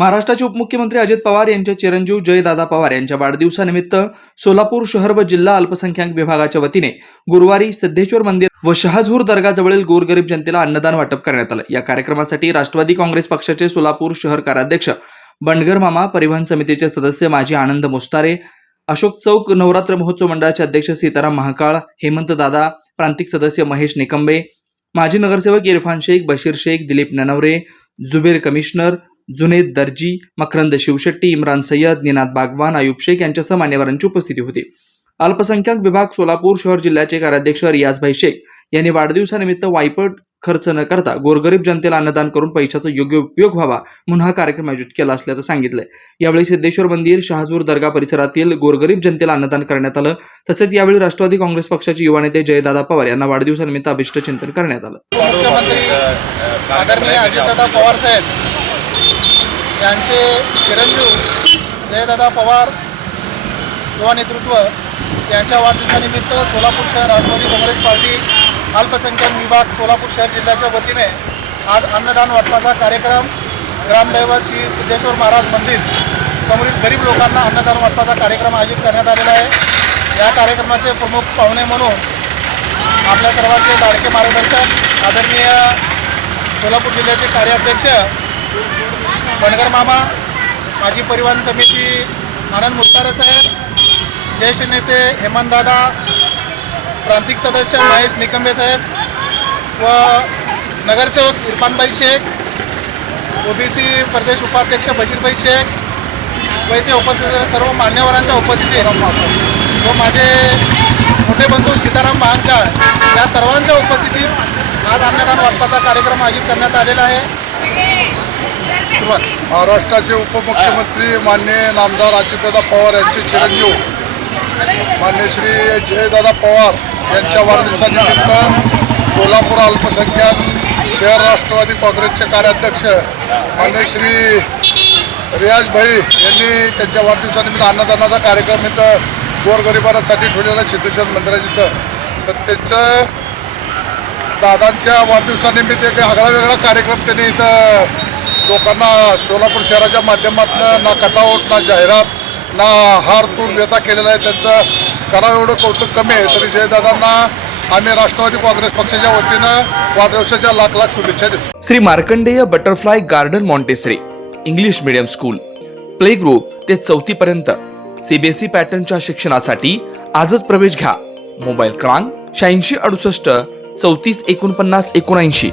महाराष्ट्राचे उपमुख्यमंत्री अजित पवार यांचे चिरंजीव जयदादा पवार यांच्या वाढदिवसानिमित्त सोलापूर शहर व जिल्हा अल्पसंख्याक विभागाच्या वतीने गुरुवारी सिद्धेश्वर मंदिर व शहाजूर दर्गाजवळील गोरगरीब जनतेला अन्नदान वाटप करण्यात आलं। या कार्यक्रमासाठी राष्ट्रवादी काँग्रेस पक्षाचे सोलापूर शहर कार्याध्यक्ष बंडगर मामा, परिवहन समितीचे सदस्य माजी आनंद मुस्तारे, अशोक चौक नवरात्र महोत्सव मंडळाचे अध्यक्ष सीताराम महाकाळ, हेमंत दादा, प्रांतिक सदस्य महेश निकंबे, माजी नगरसेवक इरफान शेख, बशीर शेख, दिलीप ननवरे, जुबेर कमिशनर, जुनेद दर्जी, मकरंद शिवशेट्टी, इम्रान सय्यद, निनाद बागवान, आयुब शेख यांच्यासह मान्यवरांची उपस्थिती होती। अल्पसंख्याक विभाग सोलापूर शहर जिल्ह्याचे कार्याध्यक्ष रियाजभाई शेख यांनी वाढदिवसानिमित्त वायपट खर्च न करता गोरगरीब जनतेला अन्नदान करून पैशाचा योग्य उपयोग व्हावा म्हणून हा कार्यक्रम आयोजित केला असल्याचं सांगितलंय। यावेळी सिद्धेश्वर मंदिर, शहाजूर दर्गा परिसरातील गोरगरीब जनतेला अन्नदान करण्यात आलं। तसेच यावेळी राष्ट्रवादी काँग्रेस पक्षाचे युवा नेते जयदादा पवार यांना वाढदिवसानिमित्त अभिष्टचिंतन करण्यात आलं। मुख्यमंत्री आदरणीय अजितदादा पवार साहेब यांचे चिरंजीव जयदादा पवार युवा नेतृत्व यांच्या वाढदिवसानिमित्त सोलापूर शहर राष्ट्रवादी काँग्रेस पार्टी अल्पसंख्याक विभाग सोलापूर शहर जिल्ह्याच्या वतीने आज अन्नदान वाटपाचा कार्यक्रम ग्रामदैवत श्री सिद्धेश्वर महाराज मंदिर समोरील गरीब लोकांना अन्नदान वाटपाचा कार्यक्रम आयोजित करण्यात आलेला आहे। या कार्यक्रमाचे प्रमुख पाहुणे म्हणून आपल्या सर्वांचे लाडके मार्गदर्शक आदरणीय सोलापूर जिल्ह्याचे कार्याध्यक्ष बंडगर मामा, माजी परिवहन समिती आनंद मुस्तारे साहेब, ज्येष्ठ नेते हेमंत दादा, प्रांतिक सदस्य महेश निकंबे साहेब व नगरसेवक इरफानभाई शेख, ओबीसी प्रदेश उपाध्यक्ष बशीरभाई शेख व इथे उपस्थित सर्व मान्यवरांच्या उपस्थितीत व माझे मोठे बंधू सीताराम महाकाळ या सर्वांच्या उपस्थितीत आज अन्नदान वाटपाचा कार्यक्रम आयोजित करण्यात आलेला आहे। महाराष्ट्राचे उपमुख्यमंत्री माननीय नामदार अजितदादा पवार यांचे चिरंजीव मान्य श्री जयदादा पवार यांच्या वाढदिवसानिमित्त सोलापूर अल्पसंख्याक शहर राष्ट्रवादी काँग्रेसचे कार्याध्यक्ष मान्य श्री रियाजभाई यांनी त्यांच्या वाढदिवसानिमित्त अन्नदानाचा कार्यक्रम इथं गोरगरिबांसाठी ठेवलेला सिद्धेश्वर मंदिरात तर त्यांचं दादांच्या वाढदिवसानिमित्त एक आगळा कार्यक्रम त्यांनी इथं लोकांना सोलापूर शहराच्या माध्यमातून ना कटाऊट ना जाहिरात ना हार तूर देता केलेला आहे। त्यांचं करावं एवढं कौतुक कमी आहे तरी जयदादांना आम्ही राष्ट्रवादी काँग्रेस पक्षाच्या वतीनं वाढदिवसाच्या लाख लाख शुभेच्छा देतो। Shri Markandeya Butterfly Garden Montessori English medium school, play group ते 4थी पर्यंत सीबीएसई पॅटर्नच्या शिक्षणासाठी आजच प्रवेश घ्या। मोबाईल क्रमांक 8668 34 49 79।